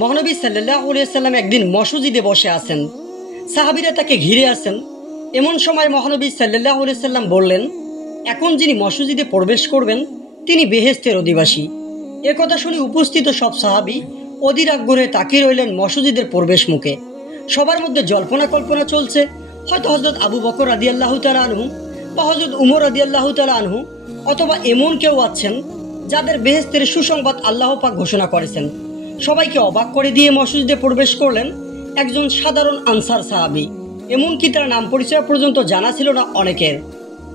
মহানবী সাল্লাল্লাহু আলাইহি সাল্লাম একদিন মসজিদে বসে আছেন, সাহাবীরা তাকে ঘিরে আছেন। এমন সময় মহানবী সাল্লাল্লাহু আলাইহি সাল্লাম বললেন, এখন যিনি মসজিদে প্রবেশ করবেন তিনি বেহেশতের অধিবাসী। এ কথা শুনে উপস্থিত সব সাহাবী অধীর আগ্রহে তাকিয়ে রইলেন মসজিদের প্রবেশ মুখে। সবার মধ্যে জল্পনা কল্পনা চলছে, হয়তো হযরত আবু বকর রাদিয়াল্লাহু তাআলা আনহু বা হযরত উমর রাদিয়াল্লাহু তাআলা আনহু অথবা এমন কেউ আছেন যাদের বেহেশতের সুসংবাদ আল্লাহ পাক ঘোষণা করেছেন। সবাইকে অবাক করে দিয়ে মসজিদে প্রবেশ করলেন একজন সাধারণ আনসার সাহাবী, এমনকি তার নাম পরিচয় পর্যন্ত জানা ছিল না অনেকের।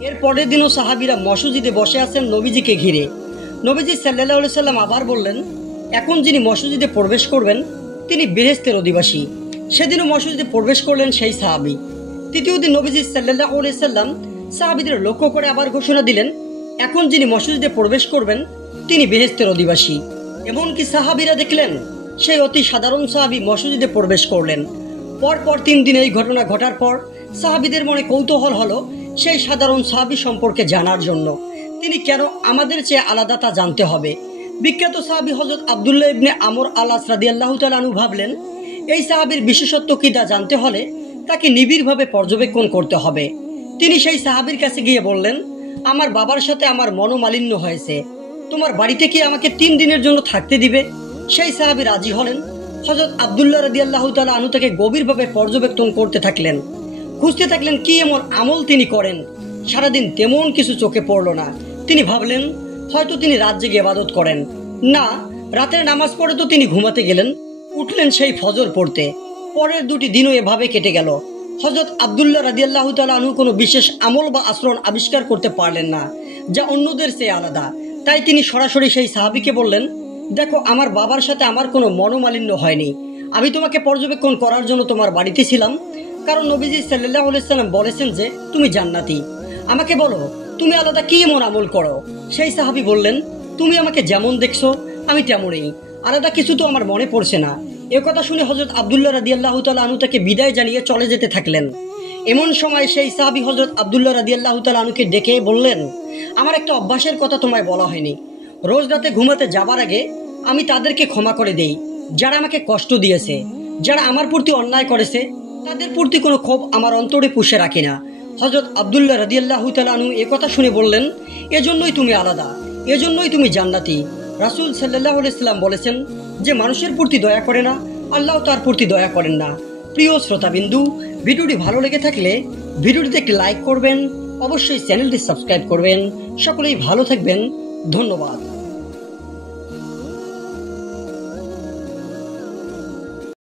এর পরের দিনও সাহাবীরা মসজিদে বসে আছেন নবীজিকে ঘিরে। নবীজি সাল্লাল্লাহু আলাইহি সাল্লাম আবার বললেন, এখন যিনি মসজিদে প্রবেশ করবেন তিনি বেহেশতের অধিবাসী। সেদিনও মসজিদে প্রবেশ করলেন সেই সাহাবী। তৃতীয় দিন নবীজি সাল্লাল্লাহু আলাইহি সাল্লাম সাহাবীদের লক্ষ্য করে আবার ঘোষণা দিলেন, এখন যিনি মসজিদে প্রবেশ করবেন তিনি বেহেশতের অধিবাসী। এমনকি সাহাবীরা দেখলেন সেই অতি সাধারণ সাহাবী মসজিদে প্রবেশ করলেন। পরপর 3 দিন এই ঘটনা ঘটার পর সাহাবীদের মনে কৌতূহল হলো সেই সাধারণ সাহাবী সম্পর্কে জানার জন্য। তিনি কেন আমাদের চেয়ে আলাদা তা জানতে হবে। বিখ্যাত সাহাবী হযরত আব্দুল্লাহ ইবনে আমর আল-আস রাদিয়াল্লাহু তাআলা আনহু ভাবলেন, এই সাহাবীর বিশেষত্ব কি তা জানতে হলে তাকে নিবিড়ভাবে পর্যবেক্ষণ করতে হবে। তিনি সেই সাহাবীর কাছে গিয়ে বললেন, আমার বাবার সাথে আমার মনোমালিন্য হয়েছে, তোমার বাড়িতে কি আমাকে 3 দিনের জন্য থাকতে দিবে? সেই সাহাবী রাজি হলেন। হযরত আব্দুল্লাহ রাদিয়াল্লাহু তাআলা আনহু তাকে গভীরভাবে পর্যবেক্ষণ করতে থাকলেন, খুঁজতে থাকলেন কি এমন আমল তিনি করেন। সারাদিন তেমন কিছু চোখে পড়ল না। তিনি ভাবলেন হয়তো তিনি রাত জেগে ইবাদত করেন। না, রাতের নামাজ পড়ে তো তিনি ঘুমাতে গেলেন, উঠলেন সেই ফজর পড়তে। পরের 2টি দিনও এভাবে কেটে গেল। হযরত আব্দুল্লাহ রাদিয়াল্লাহু তাআলা আনহু কোনো বিশেষ আমল বা আচরণ আবিষ্কার করতে পারলেন না যা অন্যদের চেয়ে আলাদা। তাই তিনি সরাসরি সেই সাহাবীকে বললেন, দেখো, আমার বাবার সাথে আমার কোনো মনোমালিন্য হয়নি। আমি তোমাকে পর্যবেক্ষণ করার জন্য তোমার বাড়িতে ছিলাম, কারণ নবীজি সাল্লাল্লাহু আলাইহি সাল্লাম বলেছেন যে তুমি জান্নাতি। আমাকে বলো, তুমি আলাদা কি এমন আমল করো? সেই সাহাবী বললেন, তুমি আমাকে যেমন দেখছো আমি তেমনই, আলাদা কিছু তো আমার মনে পড়ছে না। এ কথা শুনে হযরত আব্দুল্লাহ রাদিয়াল্লাহু তাআলা আনহু তাকে বিদায় জানিয়ে চলে যেতে থাকলেন। এমন সময় সেই সাহাবী হযরত আব্দুল্লাহ রাদিয়াল্লাহু তাআলা আনহুকে ডেকে বললেন, আমার একটা অভ্যাসের কথা তোমায় বলা হয়নি। রোজ রাতে ঘুমাতে যাবার আগে আমি তাদেরকে ক্ষমা করে দেই যারা আমাকে কষ্ট দিয়েছে। যারা আমার প্রতি অন্যায় করেছে তাদের প্রতি কোনো ক্ষোভ আমার অন্তরে পুষে রাখি না। হযরত আব্দুল্লাহ রাদিয়াল্লাহু তাআলা আনহু এ কথা শুনে বললেন, এজন্যই তুমি আলাদা, এজন্যই তুমি জান্নাতি। রাসূল সাল্লাল্লাহু আলাইহি সাল্লাম বলেছেন, যে মানুষের প্রতি দয়া করে না আল্লাহ তার প্রতি দয়া করেন না। প্রিয় শ্রোতাবিন্দু, ভিডিওটি ভালো লেগে থাকলে ভিডিওটিতে একটি লাইক করবেন, অবশ্যই চ্যানেলটি সাবস্ক্রাইব করবেন। সকলেই ভালো থাকবেন। ধন্যবাদ।